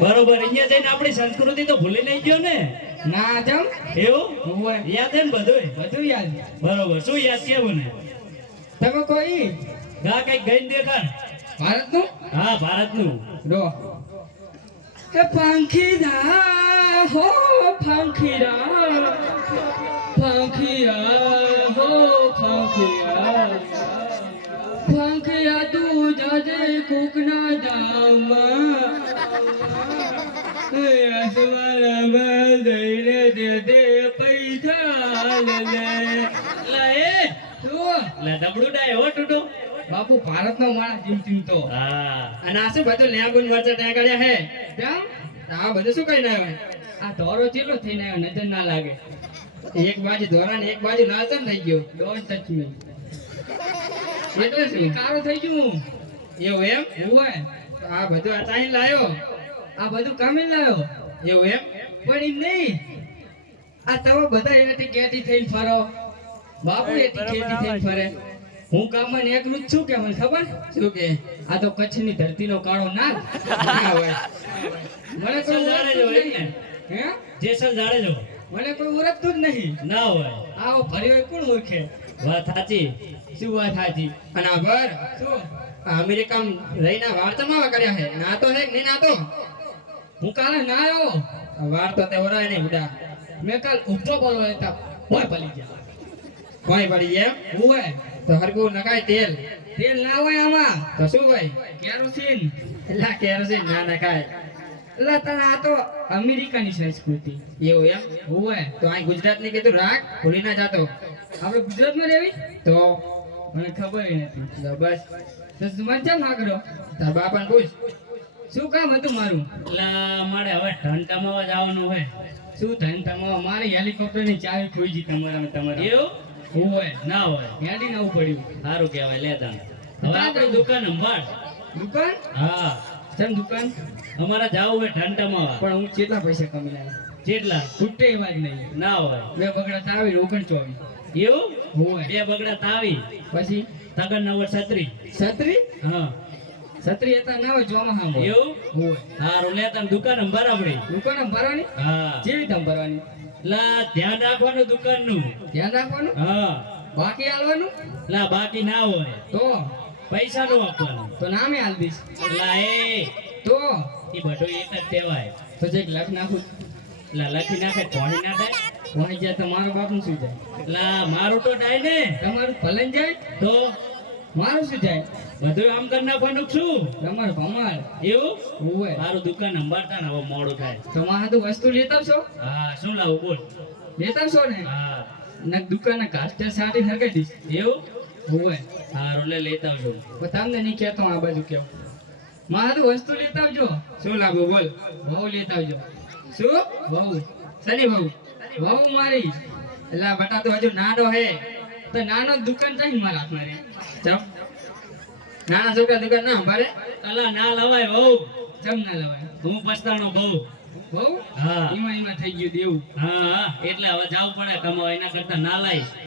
બરોબર અહીંયા જઈને આપણી સંસ્કૃતિ તો ભૂલી નહીં ગયો ને ના જમ એવું યાદ હે ને બધું બધું યાદ. બરોબર શું યાદ કેવું ને તમે કોઈ ગા કઈક ગઈ દેખાડ ભારતનું હા ભારતનું રો એ પંખીડા હો પંખીડા પંખીડા હો પંખીડા પંખીડા તું જાજે કોકના દામમાં એ આસમાનમાં દઈને દે દે પૈસા લે લે શું લે દબડું ડાય હો ટુટુ બાપુ ભારતનો માણસ જીવતો હા અને આ શું બધું લેબુન વચ્ચે ટેકડ્યા હે કેમ આ બધું શું કરીને આવ્યો આ ધોરો ચેલો થઈને આવ્યો નજર ના લાગે એક બાજુ ધોરા ને એક બાજુ નાચન થઈ ગયો ડોન્ટ ટચ મી એટલે શું કારો થઈ ગયું એવું એમ હોય આ બધું આ ચાઈ લાયો આ બધું કામે લાયો એવું એમ પણ એમ નહીં આ તમે બધા એટી કેટી થઈને ફરો બાપુ એટી કેટી થઈને ફરે હું ગામમાં ને એકલું જ છું કે મને ખબર શું કે આ તો કચ્છની ધરતીનો કાળો નાગ ના હોય મને કોઈ જાણે જો ઓળખતું જ નહીં. હે જેસલ જાડે જો મને કોઈ ઓળખતું જ નહીં ના હોય આવો ભર્યો હોય કોણ ઓળખે વાત સાચી શું વાત સાચી અને આ ભર શું અમેરિકામાં રહીને વાર્તામાં કર્યા છે નાતો હે કે નહીં નાતો હું કાલે ના આવ્યો વાર તો તે ઓરાય નહીં ઉડા મેં કાલ ઉભો બોલવા લેતા કોઈ પડી ગયા કોઈ પડી ગયા હોય તો હરગું નખાય તેલ તેલ ના હોય આમાં તો શું હોય કેરોસીન એલા કેરોસીન ના નખાય એલા તને આ તો અમેરિકાની સંસ્કૃતિ એવું એમ હોય તો આ ગુજરાતની કીધું રાખ ભૂલી ના જાતો આપણે ગુજરાતમાં રહેવી તો મને ખબર નથી તો બસ તો તમારે કેમ આગળ તાર બાપાને પૂછ શું કામ હતું મારું લા મારે હવે ઢંટામાં જવાનું હોય શું ધન તમારા મારી હેલિકોપ્ટરની ચાવી ખોઈ જી તમારા એવું હોય ના હોય હેડી નવું પડ્યું સારું કહેવાય લેતા હવે આપણી દુકાન સંભાળ દુકાન હા ચમ દુકાન અમારા જાવું હોય ઢંટામાં પણ હું કેટલા પૈસા કમી લાવ્યો જેટલા ખૂટે એવા જ નહીં ના હોય બે બગડા તાવી 39 એવું હોય બે બગડા તાવી પછી તગન નંબર 36 છત્રી હા છત્રી હતા ના હોય જોમાં હામો એવું હોય સારું લેતા દુકાન સંભાળ આપણી દુકાન ભરવાની હા જેવી તમ ભરવાની લા ધ્યાન રાખવાનું દુકાનનું ધ્યાન રાખવાનું હા બાકી આલવાનું લા બાકી ના હોય તો પૈસા નું આપવાનું તો નામે આલ દઈશ લા તો એ બધું એક જ કહેવાય તો જે લખ નાખું લા લખી નાખે ભણી ના થાય વહી જાય તો મારો બાપનું શું જાય લા મારું તો થાય ને તમારું ભલન જાય તો મારું શું જાય બધું આમ કરી નાખવાનું શું તમારું ભમાર એવું હોય મારું દુકાન સંભાળતા ને હવે મોડું થાય તો મારે તો વસ્તુ લેતા છો હા શું લાવું બોલ લેતા છો ને હા ના દુકાને કાસ્ટર સાટી હરગાઈ દઈશ એવું હોય સારું લે લેતા આવજો પણ તમને નહીં કહેતો આ બાજુ કેવું મારે તો વસ્તુ લેતા આવજો શું લાવું બોલ ભાવ લેતા આવજો શું ભાવ સની ભાવ ભાવ મારી એટલે બટા તો હજુ નાનો હે તો નાનો દુકાન ચાહી મારા હાથમાં રે ચમ નાના છોકરા દુકાન ના અમારે અલા ના લવાય બહુ ચમ ના લવાય હું પછતાણો બહુ બહુ હા એમાં થઈ ગયું દેવું હા એટલે હવે જાવું પડે કમાવા એના કરતા ના લાઈશ